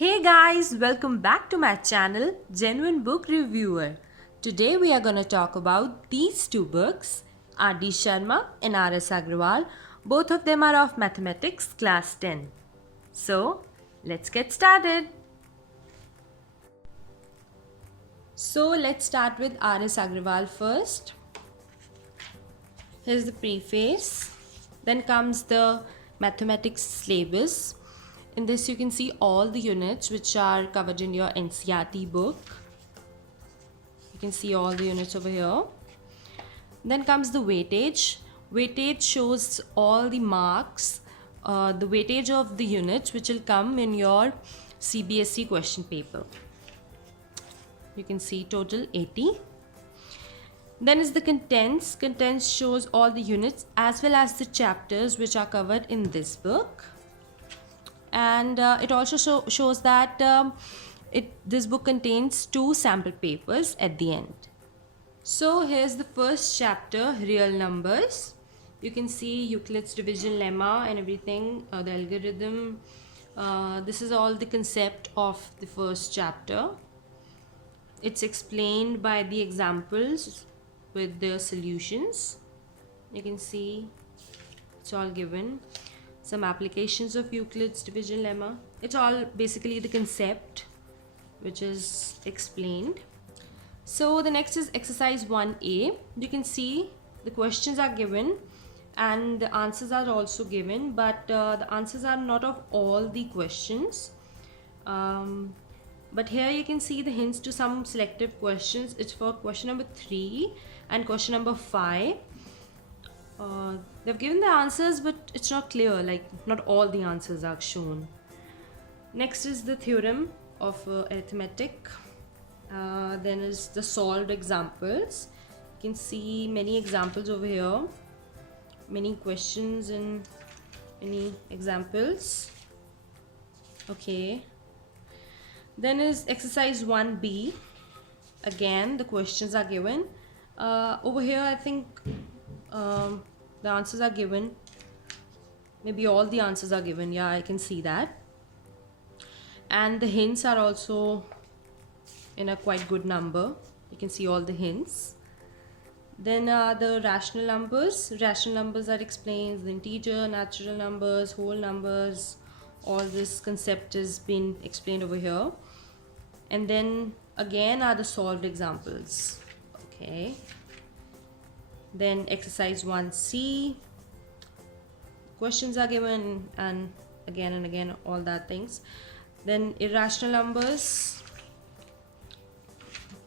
Hey guys, welcome back to my channel, Genuine Book Reviewer. Today we are going to talk about these two books, R.D Sharma and R.S Aggarwal. Both of them are of Mathematics Class 10. So, let's get started. So, let's start with R.S Aggarwal first. Here's the preface. Then comes the mathematics syllabus. In this you can see all the units which are covered in your NCERT book. You can see all the units over here. Then comes the weightage. Weightage shows all the marks, the weightage of the units which will come in your CBSE question paper. You can see total 80. Then is the contents. Contents shows all the units as well as the chapters which are covered in this book. And it also shows that this book contains 2 sample papers at the end. So here's the first chapter, real numbers. You can see Euclid's division lemma and everything, the algorithm. This is all the concept of the first chapter. It's explained by the examples with the solutions. You can see it's all given. Some applications of Euclid's division lemma. It's all basically the concept which is explained. So the next is exercise 1A. You can see the questions are given and the answers are also given, but the answers are not of all the questions. But here you can see the hints to some selective questions. It's for question number 3 and question number 5. They've given the answers, but it's not clear, like not all the answers are shown. Next is the theorem of arithmetic. Then is the solved examples. You can see many examples over here, many questions and many examples. Okay. Then is exercise 1B. Again, the questions are given. Over here, I think the answers are given. Maybe all the answers are given. Yeah, I can see that. And the hints are also in a quite good number. You can see all the hints. Then the rational numbers. Rational numbers are explained. The integer, natural numbers, whole numbers. All this concept has been explained over here. And then again are the solved examples. Okay. Then exercise 1C, questions are given and again all that things. Then irrational numbers,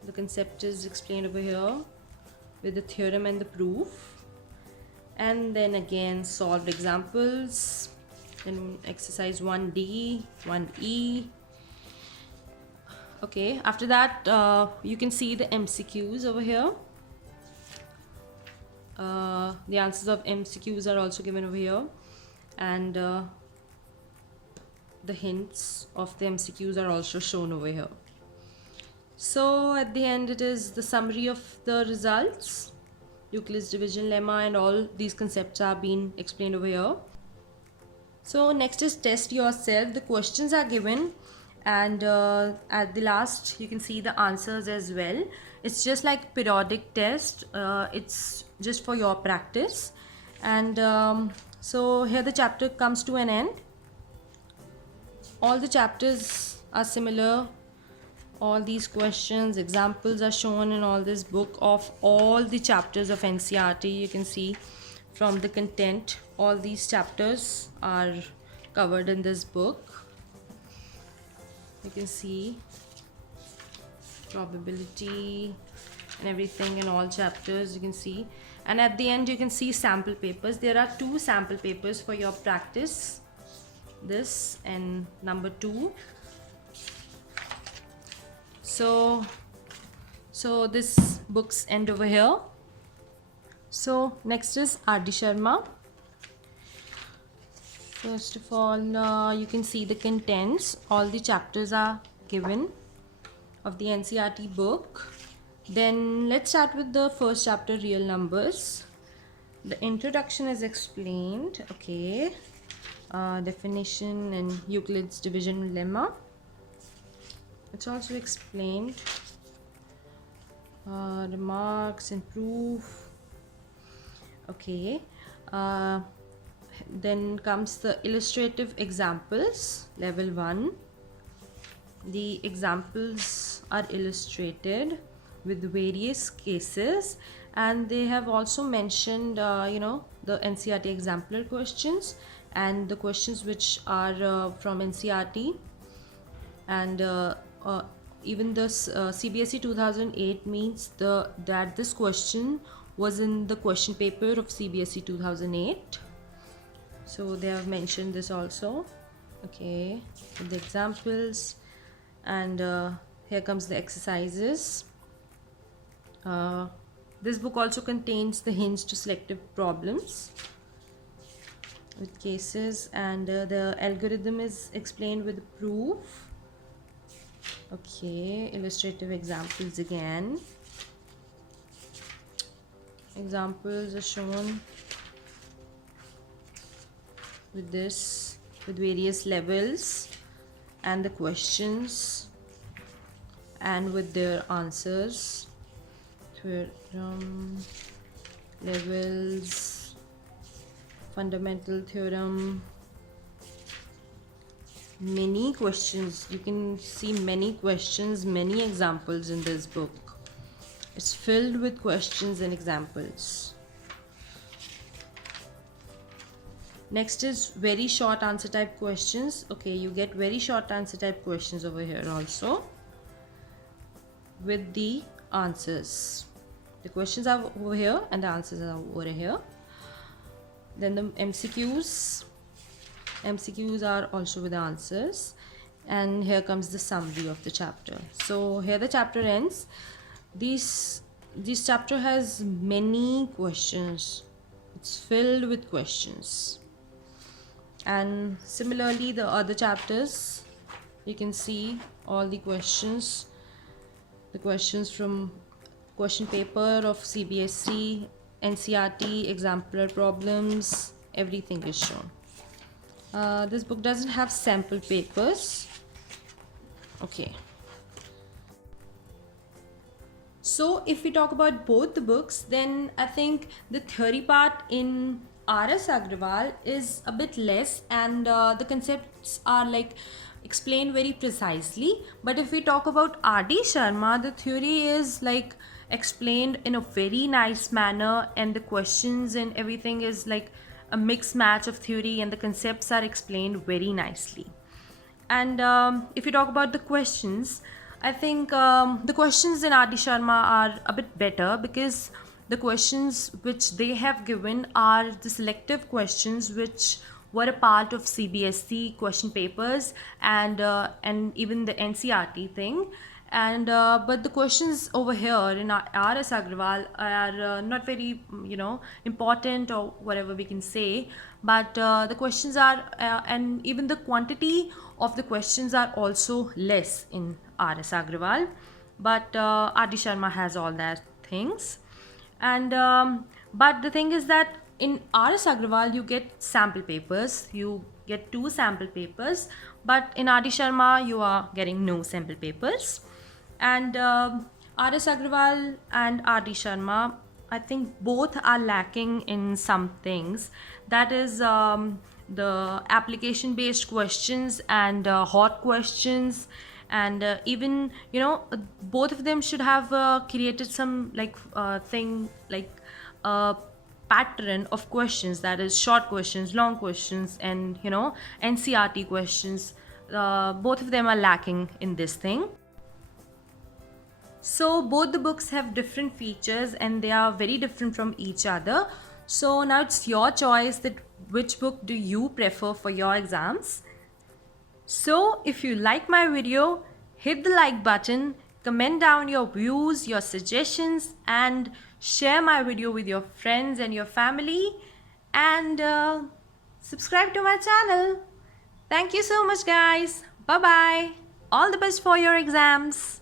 the concept is explained over here with the theorem and the proof. And then again solved examples. Then exercise 1D, 1E. Okay, after that you can see the MCQs over here. The answers of MCQs are also given over here, and the hints of the MCQs are also shown over here. So at the end it is the summary of the results. Euclid's division lemma and all these concepts are being explained over here. So next is test yourself. The questions are given and at the last you can see the answers as well. It's just like periodic test. It's just for your practice. And so here the chapter comes to an end. All the chapters are similar. All these questions, examples are shown in all this book of all the chapters of NCERT. You can see from the content, all these chapters are covered in this book. You can see probability and everything in all chapters, you can see. And at the end you can see sample papers. There are 2 sample papers for your practice, this and number 2. So this book's end over here. So next is R.D Sharma. First of all, you can see the contents. All the chapters are given of the NCERT book. Then let's start with the first chapter, real numbers. The introduction is explained. Okay. Definition and Euclid's division lemma. It's also explained. Remarks and proof. Okay. Uh, then comes the illustrative examples, level 1. The examples are illustrated with various cases, and they have also mentioned the NCERT exemplar questions and the questions which are from NCERT, and even this CBSE 2008 means that this question was in the question paper of CBSE 2008, so they have mentioned this also. Okay, with the examples, and here comes the exercises. This book also contains the hints to selective problems with cases, and the algorithm is explained with proof. Okay, illustrative examples again. Examples are shown with this, with various levels and the questions and with their answers. Theorem, levels, fundamental theorem, many questions. You can see many questions, many examples in this book. It's filled with questions and examples. Next is very short answer type questions. Okay, you get very short answer type questions over here also with the answers. The questions are over here and the answers are over here. Then the MCQs are also with the answers, and here comes the summary of the chapter. So here the chapter ends. This chapter has many questions. It's filled with questions, and similarly the other chapters, you can see all the questions from question paper of CBSE, NCERT, exemplar problems, everything is shown. This book doesn't have sample papers. Okay. So if we talk about both the books, then I think the theory part in R.S Aggarwal is a bit less, and the concepts are like explained very precisely. But if we talk about R.D Sharma, the theory is like explained in a very nice manner, and the questions and everything is like a mixed match of theory, and the concepts are explained very nicely. And if you talk about the questions, I think the questions in R.D Sharma are a bit better, because the questions which they have given are the selective questions which were a part of CBSE question papers and even the NCERT thing. And but the questions over here in R.S Aggarwal are not very important, or whatever we can say, but the questions are and even the quantity of the questions are also less in R.S Aggarwal, but R.D Sharma has all that things. And but the thing is that in R.S Aggarwal you get sample papers, you get 2 sample papers, but in R.D Sharma you are getting no sample papers. And R.S Aggarwal and R.D Sharma, I think both are lacking in some things. That is the application based questions and hot questions, and even both of them should have created some thing like a pattern of questions, that is short questions, long questions, and NCERT questions. Both of them are lacking in this thing. So both the books have different features and they are very different from each other. So now it's your choice that which book do you prefer for your exams. So if you like my video, hit the like button, comment down your views, your suggestions, and share my video with your friends and your family, and subscribe to my channel. Thank you so much guys. Bye bye. All the best for your exams.